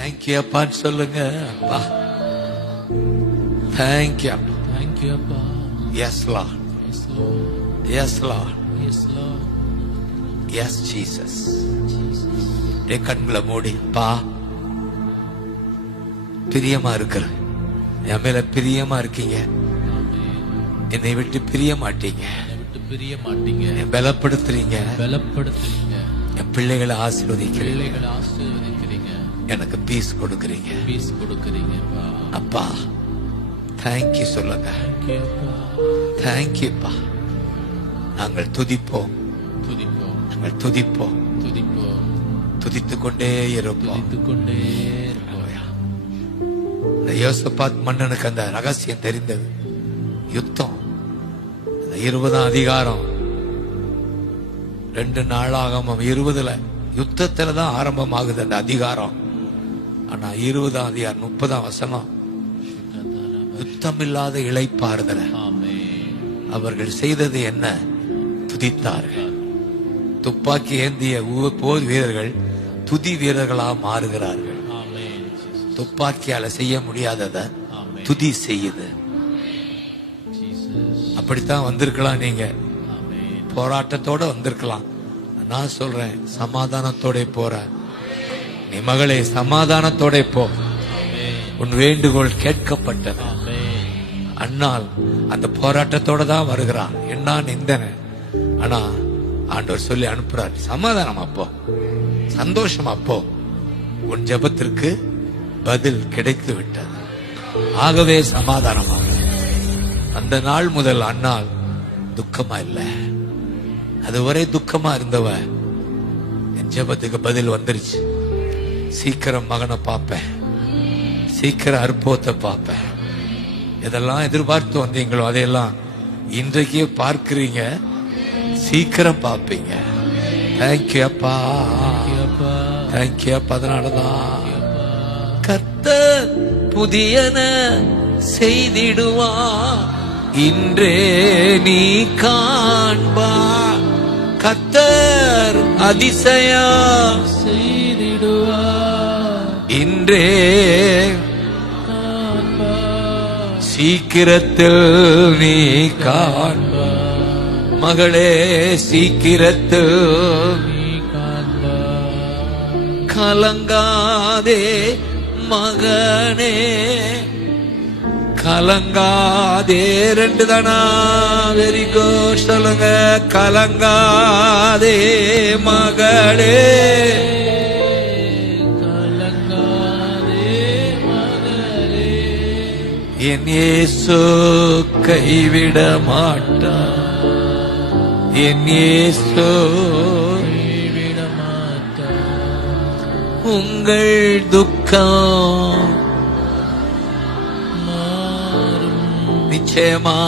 Thank you அப்பான்னு சொல்லுங்க. அப்பா தேங்க்யூ அப்பா. தேங்க்யூ அப்பா. Yes lord, yes lord, yes lord, yes lord, yes Jesus. கண்களை மூடி, பா பிரியமா இருக்கிற என் மேல பிரியமா இருக்கீங்க, என்னை விட்டு பிரிய மாட்டீங்க, பிரிய மாட்டீங்க, பலப்படுத்துறீங்க, பலப்படுத்துறீங்க, என் பிள்ளைகளை ஆசீர்வதிக்கிறீங்க, ஆசீர்வதிக்கிறீங்க, எனக்கு பீஸ் கொடுக்கிறீங்க, பீஸ் கொடுக்கிறீங்க. அப்பா தேங்க்யூ சொல்லுங்க. தேங்க்யூப்பா. நாங்கள் துதிப்போம், துதிப்போம், நாங்கள் துதிப்போம், துதிப்போம், துதித்துக் கொண்டே இருப்போம், துதித்துக் கொண்டே இருப்போம். இந்த யோசபாத் மன்னனுக்கு அந்த ரகசியம் தெரிந்தது. யுத்தம் 20ஆம் அதிகாரம் 2 நாளாகமம் 20 யுத்தத்துலதான் ஆரம்பமாகுது அந்த அதிகாரம். ஆனா 20ஆம் அதிகாரம் 30ஆம் வசனம் யுத்தமில்லாத இளைப்பாறுதல அவர்கள் செய்தது என்ன? துதித்தார்கள். துப்பாக்கி ஏந்திய போர் வீரர்கள் துதி வீரர்களாக மாறுகிறார்கள். துப்பாக்கியால செய்ய முடியாதத துதி செய்யுது. அப்படித்தான் வந்திருக்கலாம், நீங்க போராட்டத்தோட வந்திருக்கலாம். நான் சொல்றேன் சமாதானத்தோட போற நீ மகளே, சமாதானத்தோட போ. உன் வேண்டுகோள் கேட்கப்பட்டது. அண்ணால் அந்த போராட்டத்தோட தான் வருகிறான். என்ன நிந்தனை, ஆனா ஆண்டவர் சொல்லி அனுப்புறார், சமாதானம் அப்போ, சந்தோஷம் அப்போ, உன் ஜெபத்திற்கு பதில் கிடைத்து விட்டது. ஆகவே சமாதானமாக அந்த நாள் முதல் அண்ணால் துக்கமா இல்லை. அதுவரை துக்கமா இருந்தவ என் ஜெபத்துக்கு பதில் வந்துருச்சு. சீக்கிரம் மகனை பார்ப்பேன், சீக்கிரம் அற்புதத்தை பார்ப்பேன். எதெல்லாம் எதிர்பார்த்து வந்தீங்களோ அதையெல்லாம் இன்றைக்கே பார்க்கிறீங்க, சீக்கிரம் பார்ப்பீங்க. தேங்க்யூ அப்பா, தேங்க்யூ அப்பா. அதனாலதான் கர்த்தர் புதியன செய்திடுவா, இன்றே நீ காண்பா. கர்த்தர் அதிசயா செய்திடுவா, இன்றே காண்பா. சீக்கிரத்தில் நீ காண்பா மகளே, சீக்கிரத்தில் நீ காண்பா. கலங்காதே மகனே, கலங்காதே. 2 தானா? Very good. சொல்லுங்க, கலங்காதே மகளே, கலங்காதே மகளே. என் இயேசு கைவிட மாட்டார், என் இயேசு கைவிட மாட்டார். உங்கள் துக்கம் நிச்சயமா,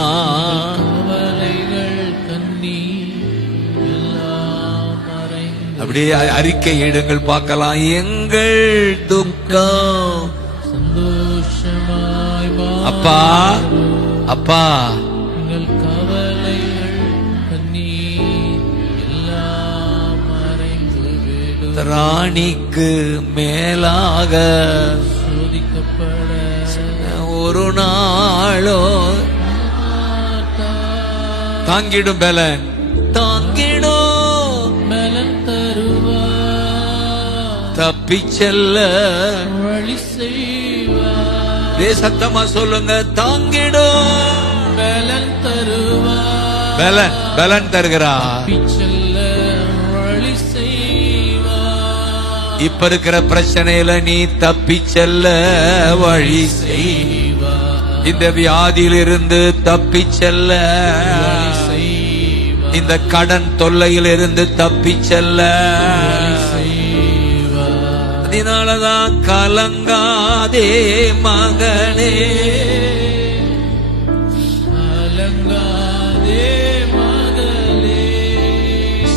அப்படியே அறிக்கை இடங்கள் பார்க்கலாம். எங்கள் துக்கம் சந்தோஷமாய், அப்பா அப்பா, எங்கள் கவலைகள் கண்ணீர் எல்லாம் மறைந்து விடும். ராணிக்கு மேலாக சோதிக்கப்பட ஒரு நாளோ தாங்கிடும் பலன், தாங்கிடும் பலன் தருவா. தப்பி செல்ல வழி செய்வா. சத்தமா சொல்லுங்க, தாங்கிடும் பலன் தருவா. பலன் பலன் தருகிறா. தப்பி செல்ல வழி செய்வா. இப்ப இருக்கிற பிரச்சனையில நீ தப்பி செல்ல வழி செய்வா. இந்த வியாதியிலிருந்து தப்பி செல்ல, இந்த கடன் தொல்லையிலிருந்து தப்பி செல்ல. அதனாலதான் கலங்காதே மகனே, கலங்காதே மகளே.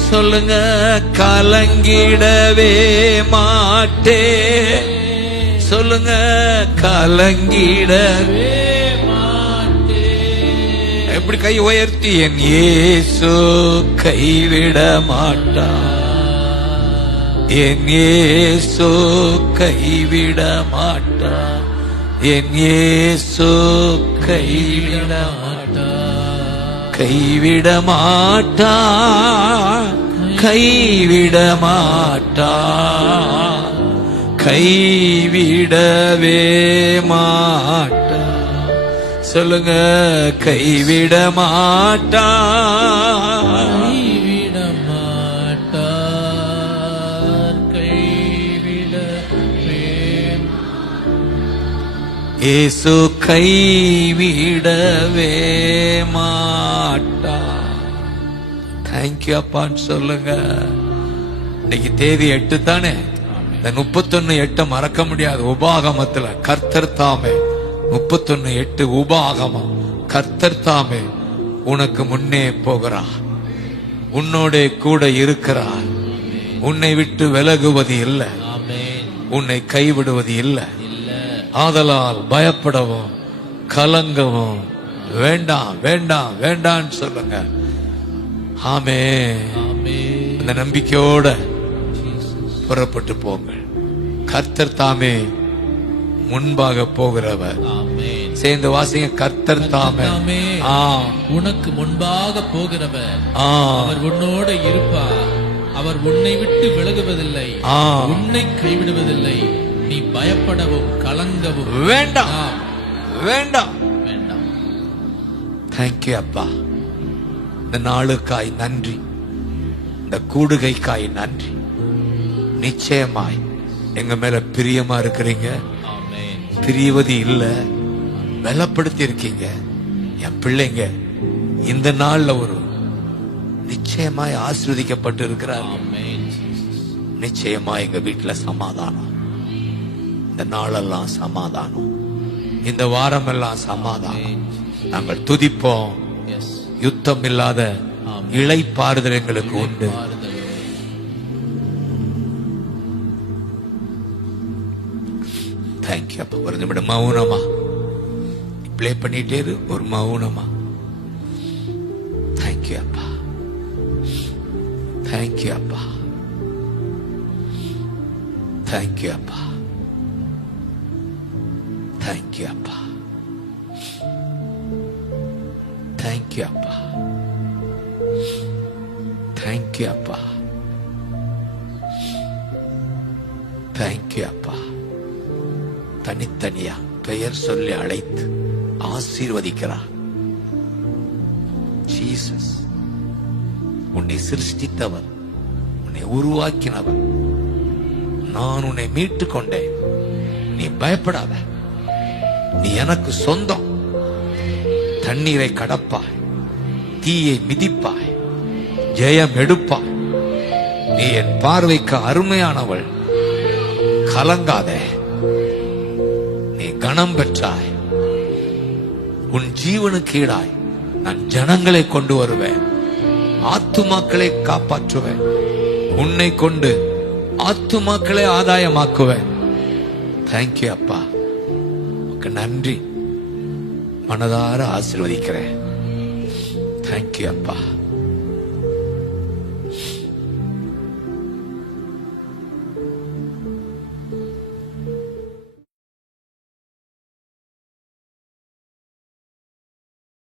சொல்லுங்க, கலங்கிடவே மாட்டே. சொல்லுங்க, கலங்கிடவே மாட்டே. எப்படி கை உயர்த்தி, என் இயேசு கைவிட மாட்டார். என் இயேசு கைவிட மாட்டார். என் இயேசு கைவிட கைவிட மாட்டார். கைவிட மாட்டார். கைவிடவே மாட்டார். சொல்லுங்க, கைவிட மாட்டார். கைவிட மாட்டார். கைவிடவே இயேசு கைவிடவே மாட்டார். தேங்க்யூ அப்பான்னு சொல்லுங்க. இன்னைக்கு தேதி 8 தானே. இந்த 31/8 மறக்க முடியாது. உபாகமத்துல கர்த்தர் தாமே 31/8 உபாகமம். கர்த்தர் தாமே உனக்கு முன்னே போகிறார், உன்னோட கூட இருக்கிறார். உன்னை விட்டு விலகுவது இல்லை, ஆமென். உன்னை கைவிடுவது இல்லை. ஆதலால் பயப்படவும் கலங்கவும் வேண்டாம் வேண்டாம் வேண்டான்னு சொல்லுங்க. ஆமென். ஆமென். இந்த நம்பிக்கையோட புறப்பட்டு போங்கள். கர்த்தர் தாமே முன்பாக போகிறவர். ஆமென். சேர்ந்து வாசிங்க. கர்த்தர் தாமே தாமே ஆ உனக்கு முன்பாக போகிறவர். ஆ அவர் உன்னோட இருப்பார். அவர் உன்னை விட்டு விலகுவதில்லை, ஆ. உன்னை கைவிடுவதில்லை. நீ பயப்படவும் கலங்கவும் வேண்டாம் வேண்டாம். வேண்டாம். தேங்க்யூ அப்பா. இந்த நாளுக்காய் நன்றி, இந்த கூடுகைக்காய் நன்றி. நிச்சயமாய் எங்க மேல பிரியமா இருக்கிறீங்க. ஆமென். பிரிவது இல்ல, பலப்படுத்தி இருக்கீங்க. என் பிள்ளைங்க இந்த நாள்ல ஒரு நிச்சயமாய் ஆசீர்வதிக்கப்பட்டு இருக்கிறார். ஆமென். நிச்சயமா எங்க வீட்டுல சமாதானம். இந்த நாளெல்லாம் சமாதானம், இந்த வாரமெல்லாம் சமாதானம். நாங்கள் துதிப்போம். எஸ். யுத்தம் இல்லாத ஆமென். இளைப்பாறுதல் எங்களுக்கு உண்டு. மாறுதல். தேங்க்யூ அப்பா. ஒரு நிமிடம் மௌனமா ப்ளே பண்ணிட்டே இரு. ஒரு மௌனமா. தேங்க்யூ அப்பா. தேங்க்யூ அப்பா. தேங்க்யூ அப்பா. தேங்க்யூ அப்பா. தேங்க்யூ அப்பா. தேங்க்யூ அப்பா. தேங்க்யூ அப்பா. தனித்தனியா பெயர் சொல்லி அழைத்து ஆசீர்வதிக்கிறார். ஜீசஸ், உன்னை சிருஷ்டித்தவர், உன்னை உருவாக்கினவர். நான் உன்னை மீட்டு கொண்டேன். நீ பயப்படாத. நீ எனக்கு சொந்தம். தண்ணீரை கடப்பாய், தீயை மிதிப்பாய், ஜெயம் எடுப்பாய். நீ என் பார்வைக்கு அருமையானவள். கலங்காதே. நீ கனம் பெற்றாய். உன் ஜீவனுக்கு ஈடாய் நான் ஜனங்களை கொண்டு வருவேன். ஆத்துமாக்களை காப்பாற்றுவேன். உன்னை கொண்டு ஆத்துமாக்களை ஆதாயமாக்குவேன். தேங்க்யூ அப்பா. உனக்கு நன்றி. மனதார ஆசீர்வதிக்கிறேன். தேங்க்யூ அப்பா.